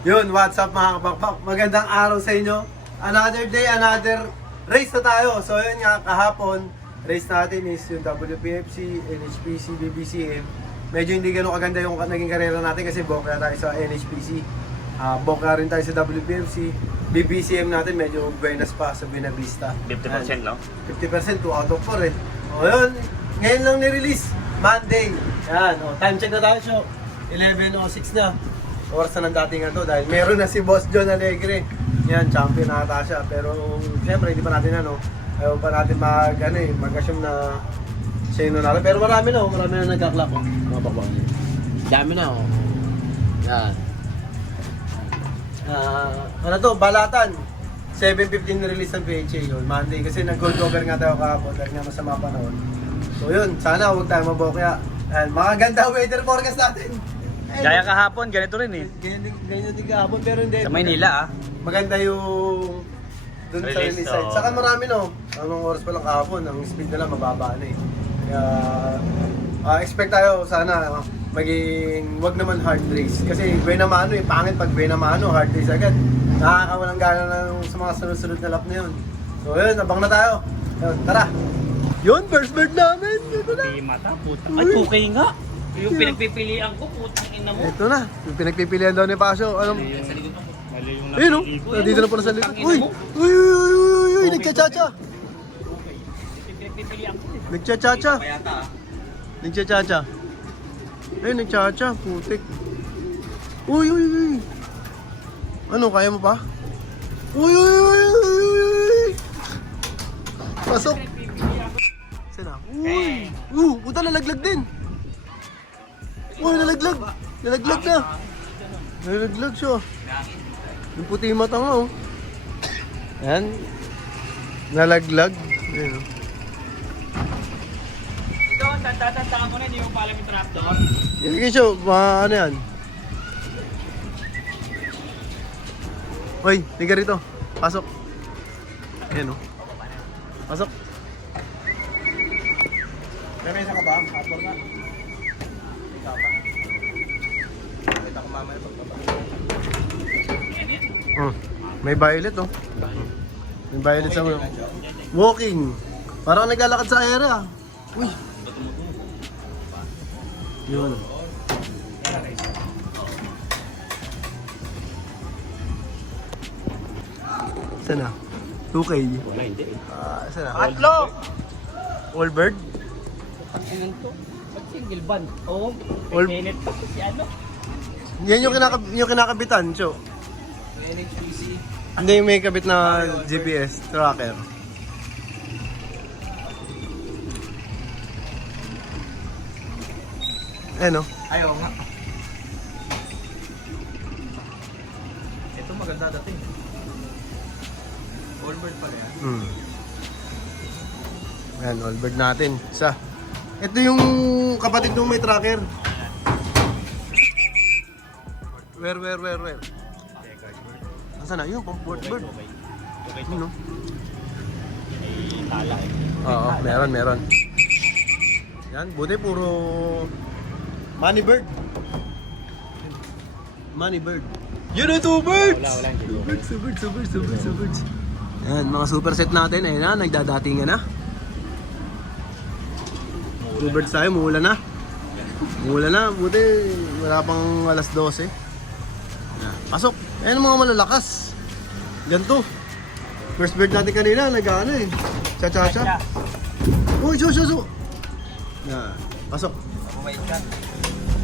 Yun, what's up mga kapakpak? Magandang araw sa inyo. Another day, another race na tayo. So yun nga, kahapon, race natin is yung WPFC, NHPC, BBCM. Medyo hindi ganun kaganda yung naging karera natin kasi bokya tayo sa NHPC. Bokya rin tayo sa WPFC. BBCM natin medyo buenas pa sa Buena Vista. 50% no? 50%, 2 out of 4 eh. O yun, ngayon lang ni-release. Monday. Yan, time check na tayo. So, 11:06 na. Oras na ng dating to dahil meron na si Boss John Alegre. Yan, champion na ata siya. Pero siyempre hindi pa natin ayaw pa natin mag-assume na siya yung nanalo. Pero marami na nagka-clock. Mga bakbak niya. Dami na Yan. Balatan. 7:15 release ng PHA yun, Monday. Kasi nag-gold cover nga tayo kahapon dahil nga masama panahon. So yun, sana huwag tayo mabokya. And maganda weather forecast natin. Gaya kahapon, ganito rin eh. Ganyan din kahapon, pero hindi. Sa Maynila Maganda yung dun sa Release, release side. oo. Saka marami anong oras pa lang kahapon, ang speed nila mababa na eh. Kaya expect tayo sana maging wag naman hard race. Kasi Buena Mano pangit pag Buena Mano, hard race agad. Nakakawalang gana sa mga sunod-sunod na lap na yun. So yun, abang na tayo. Yun, tara! Yun, first bird namin! Ito na! Di mata, puta. Ay, 2K nga. Yung pinagpipilian ko, putang ina mo. Ito na, yung pinagpipilian daw ni Pasio. Anong... Sa likod ako. Mali yung Ayun napili ko. Nandito na pala sa likod. Putang ina Uy! mo. Uy! Nagchachacha! Yung pinagpipilian ko. Nagchachacha! Payata Nagchachacha! Ay, nagchacha! Putik! Uy! Ano, kaya mo pa? Uy! Pasok! Sana? Uy! Puta, nalaglag din! Uy, nalaglag! Nalaglag na! Nalaglag siya! Yung puti yung mata nga, Yan. Nalaglag. Ayan, Ito, tatatandaan ko na, hindi mo pa alam yung trapdoor. Ilagay siya, ano yan? Uy, tiga rito. Pasok. Ayan Pasok. May isa ka ba? Hotbar ka? Ikaw ba? Kita ko mamaya pagpapagod. May violet May violet sa walking. Parang naglalakad sa area. Uy. Yun. Sana? 2K? Wala, hindi. Sana? Tatlo! All bird? Ang inan to. Ba't single band? Oo. All- Pinit pa si ano. Yan yung kinakabitan, Cho. NHPC. Hindi yung may kabit na GPS tracker. Ano? Ayaw nga. Ito maganda dating. All bird pala yan. Ayan, all bird natin. Isa. Ito yung kapatid nung may tracker. Where? Nasaan na? Yung pang bird. Okay to. Ano? May tala eh. Oo, meron. Yan, buti puro money bird. Yun ang 2 birds! Wala, hindi. 2 birds. Yan, mga super set natin. Ayun na, nagdadatingan na. 2 birds tayo, muulan na. Buti wala pang alas 12. Yan, pasok. Ayan ang mga malalakas. Ganito. First bird natin kanina, nag-ano eh. Cha-cha-cha. Uy, so. Yan, pasok. Mabait ka.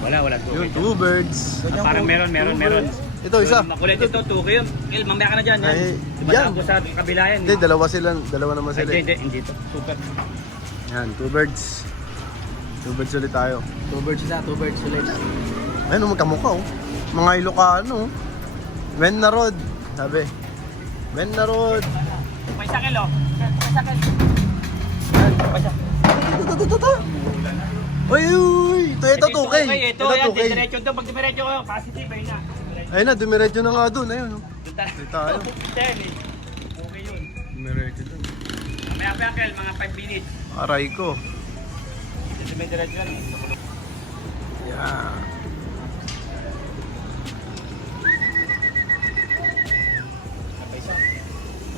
Wala. Yun, 2 birds. Parang meron. Ito, isa. Makulit ito, 2K yun. Il, mamaya ka na dyan. Ay, Diba yan. ako sa kabila yan? Hindi, dalawa naman sila. Hindi to. Super. Yan, 2 birds. 2 birds ulit tayo. 2 birds isa, 2 birds ulit. Ayun, magkamukha Mga Ilocano. When na road. Sabi. When na road. May sakil oh. Uy! Ito 2K. Ito, yan. Diretso doon. Pag diretso ko, positive ayun na. Ayun na, dumiretso na nga doon. Ayun. Doon tayo. Doon tayo. Ten eh. Okay yun. Dumiretso doon. Mamaya Kel, mga 5 minutes. Aray ko. Dito may diretso yan. Yeah.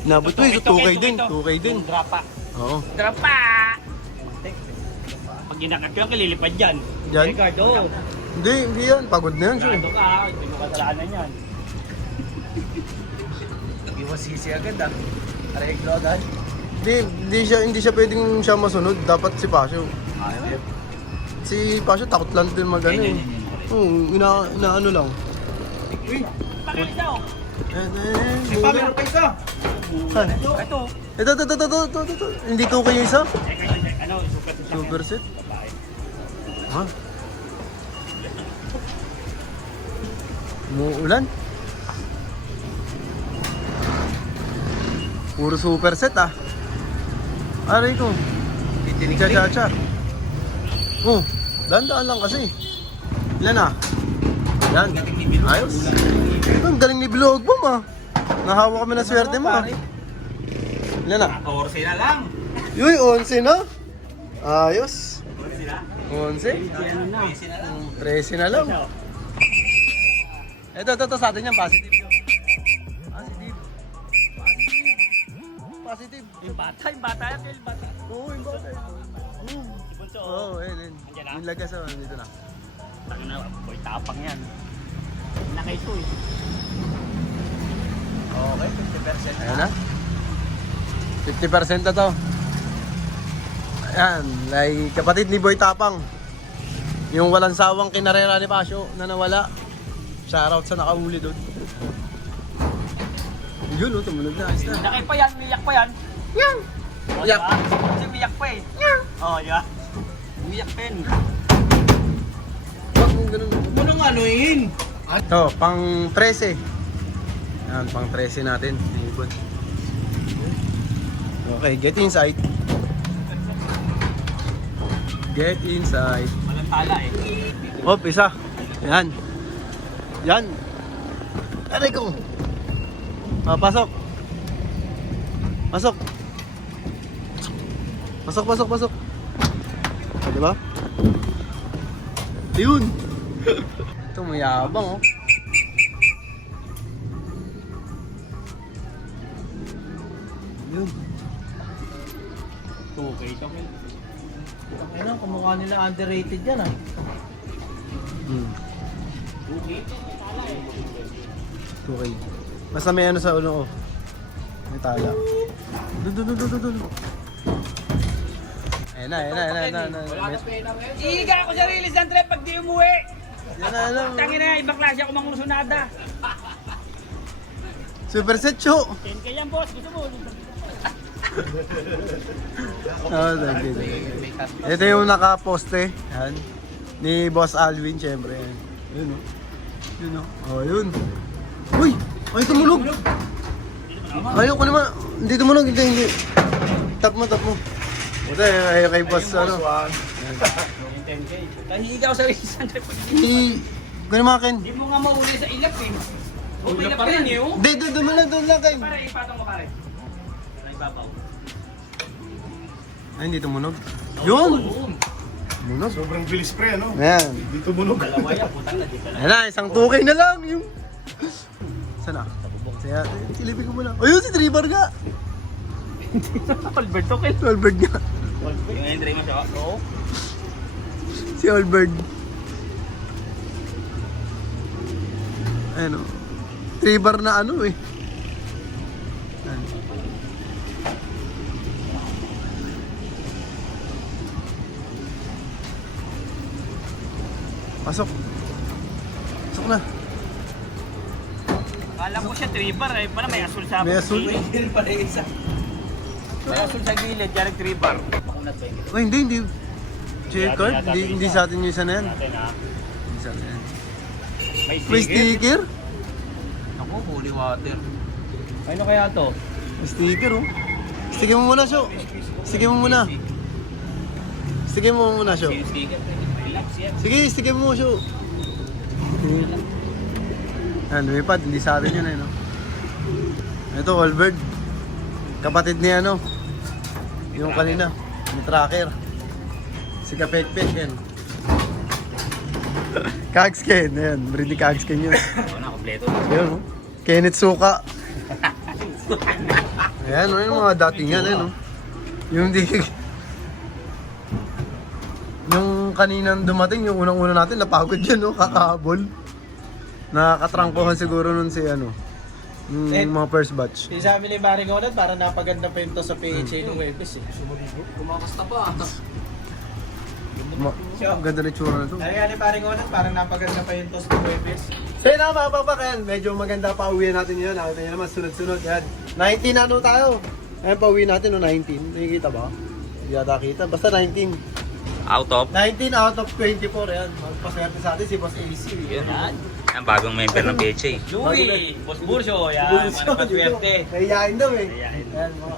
Nabot ko, 2K din. 2K din. Drapa. Oo. Drapa! Pag ginakat ko, kililipad dyan. Dyan? Ricardo. Hindi yan. Pagod na yan siya. Ricardo ka, hindi mo kasalanan yan. Iwasisi agad ah. Areglo agad. Hindi siya pwedeng siya masunod. Dapat si Pasio. Si Pasio takot lang din mag ano eh. Oo, inaano lang. Bakit isa oh? Si Pa, meron pa isa. Saan? Ito. Ito. Hindi 2K yung isa? Ano, Super set? Ha? Umuulan? Puro super set ah. Aray ko. Cha. Oh, daan lang kasi. Ilan ah? Yan. Ayos. Ang galing ni Vlogbom ah. Nahawa kami ng swerte mo ah. Ilan ah? 14 na lang. Yuy, 11 na? Ayos. 11? ano na? 13 na lang. Ito sa atin yan, positive. Positive. Yung bata yan, yung bata. Oo, yung bata. Bunso. Oo, ayun. Andiyan na? Yung lagas ako, dito na. Ano na, boy, tapang yan. Nakaito eh. Okay, 50% Ayan na. 50% na to. Ayan, like kapatid ni Boy Tapang. Yung walang sawang kinarera ni Pasio na nawala. Shoutout sa nakahuli doon. Yun oh, tumunod na. Ayos na. Nakay pa yan, miyak pa yan. Yang! Oh, Miyak. diba? Kasi miyak pa eh. Oh, di ba? Miyak pa yan. Wag mong ganun. Huwag mo nang anuhin. Ito, pang 13. Yan, pang 13 natin. Ibon. Okay, get inside. Get inside. Walang tala eh. Hop, isa. Yan. Yan. Aray ko. Pasok. Pasok. Pasok. Diba? Yun. Ito, mayabang oh. Yun. Okay, okay. Ano, kumukha nila underrated yan ah. Okay. Okay. Basta may ano sa ulo ko. May tala. Doon. Ayan na. Iiga ako sa release ng trip pag di umuwi. Yan na. Tangin na, ibang klase ako manglusunada. Super set show. 10K yan boss, gusto mo. Thank you. Ito yung nakaposte. Yan. Ni Boss Alvin, syempre. Yun oh. Oh, yun. Uy! Ay, tumulog! Ayoko naman. Hindi tumulog, hindi. Tap mo. Ito, ayaw kay Boss, ano. Yung 10K. Kahiga ako sa release ng trip. Gano'n mga Ken. Hindi mo nga mauli sa ilap eh. Ilap pa rin eh oh. Hindi, doon lang kay. Pare, ipatong mo pare. Ay, babaw. Ay, hindi tumunog. Yun! Tumunog. Sobrang bilis pre, ano? Ayan. Hindi tumunog. Dalawa yan, putang na dito na. Ayan na, isang 2K na lang. Yung... Sana? Saya, silipin ko muna. Ayun, si Tribar nga. Albert to kill. Si Albert nga. Yung entry mo siya? Oo. Si Albert. Ayun o. Tribar na ano eh. Ayan. Pasok. Pasok na. Kala ko siya tribar eh. Pala may asul sa May asul. gilid. Hindi pa rin isa. May asul sa gilid, yan tribar. Makunat ba yung Oh, hindi. Check card? Hindi sa atin yung isa na yan. natin ha? Hindi sa atin yan. May May sticker? Ako, holy water. Ano kaya to? May sticker oh. Sticker mo muna, Sho. Sticker mo muna. Sticker mo muna, Sho. Yung sticker. Relax yan. Sige, sticker mo, Sho. Yan, lumipad. Hindi sa atin yun eh, no? Ito, Albert. Kapatid ni ano. Yung kanina. Yung tracker. Si Kapekpek, yan. Kagsken, yan. Brady Kagsken yun. Ano na, kompleto. Yun, oh. Kenneth Suka. Ayan, oh, yung mga dating yan, ano. Yung di... Yung kaninang dumating, yung unang-una natin, napagod yun, no? Kakahabol. Nakakatrangkuhan siguro nun si, ano, yung mga first batch. Sabi ni Barry Gonad, parang napaganda pa yun to sa PHA ng Webis eh. Kumakasta pa. Ang ganda na itsura na to. Sabi nga ni Barry Gonad, parang napaganda pa yun to sa Webis. So yun na mga papakan, medyo maganda pa uwi natin yun. Nakita nyo naman, sunod-sunod. Yan. 19 ano tayo? Ayan pa uwi natin no, 19. Nakikita ba? Hindi yata kita. Basta 19. Out of. 19 out of 24. Yan. Magpaswerte sa atin si Boss AC. Yun. Ang bagong member ng PHA. Louie, Boss Burso, yan, manapaswerte. Nahiyain daw eh. Nahiyain. Yan, mga.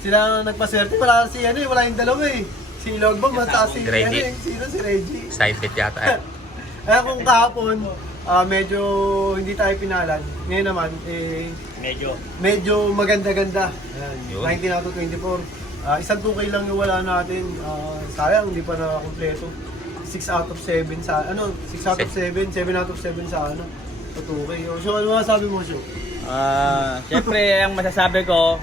Sila ang nagpaswerte. Wala si ano eh, wala yung dalawa eh. Si Logbang, mataas si Reggie. ano eh. Sino si Reggie? Excited yata. Kaya kung kahapon, medyo hindi tayo pinalan. Ngayon naman, medyo maganda-ganda. Yun. 19 out of 24. Isang 2K lang yung wala natin. Sayang, hindi pa na kompleto. 6 out of 7 sa, 6 out of 7, 7 out of 7 sa, sa 2K. So, ano masasabi mo, Syo? Siyempre, ang masasabi ko,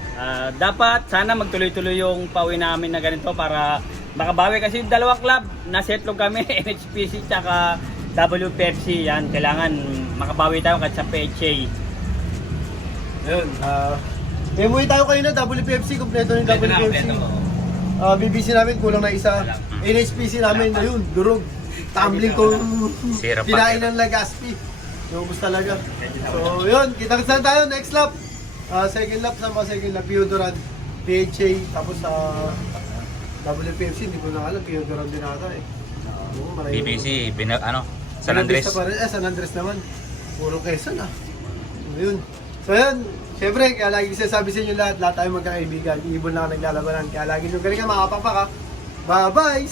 dapat sana magtuloy-tuloy yung pauwi namin na ganito para makabawi kasi yung dalawang club, nasetlog kami, NHPC tsaka WPFC, yan, kailangan makabawi tayo kahit sa PHA. Ayun, umuwi tayo kayo na WPFC, kompleto ng WPFC. BBC namin, kulang na isa. NHPC namin, ayun, durog. Tumbling ko, Sira pa. kinain ng Legaspi. Ubus talaga. So, yun, kita-kits lang tayo, next lap. Second lap, sama second lap, Piodoran, PHA, tapos sa WPFC, hindi ko na alam, Piodoran din ata eh. Marami- BBC, San Andres. Pa rin, San Andres naman. Puro Quezon ah. Yun. So yun, syempre, kaya lagi sinasabi sa inyo lahat tayo magkakaibigan. Ibon lang ang naglalabanan. Kaya lagi nyo galing ka, makapapak ha. Bye-bye!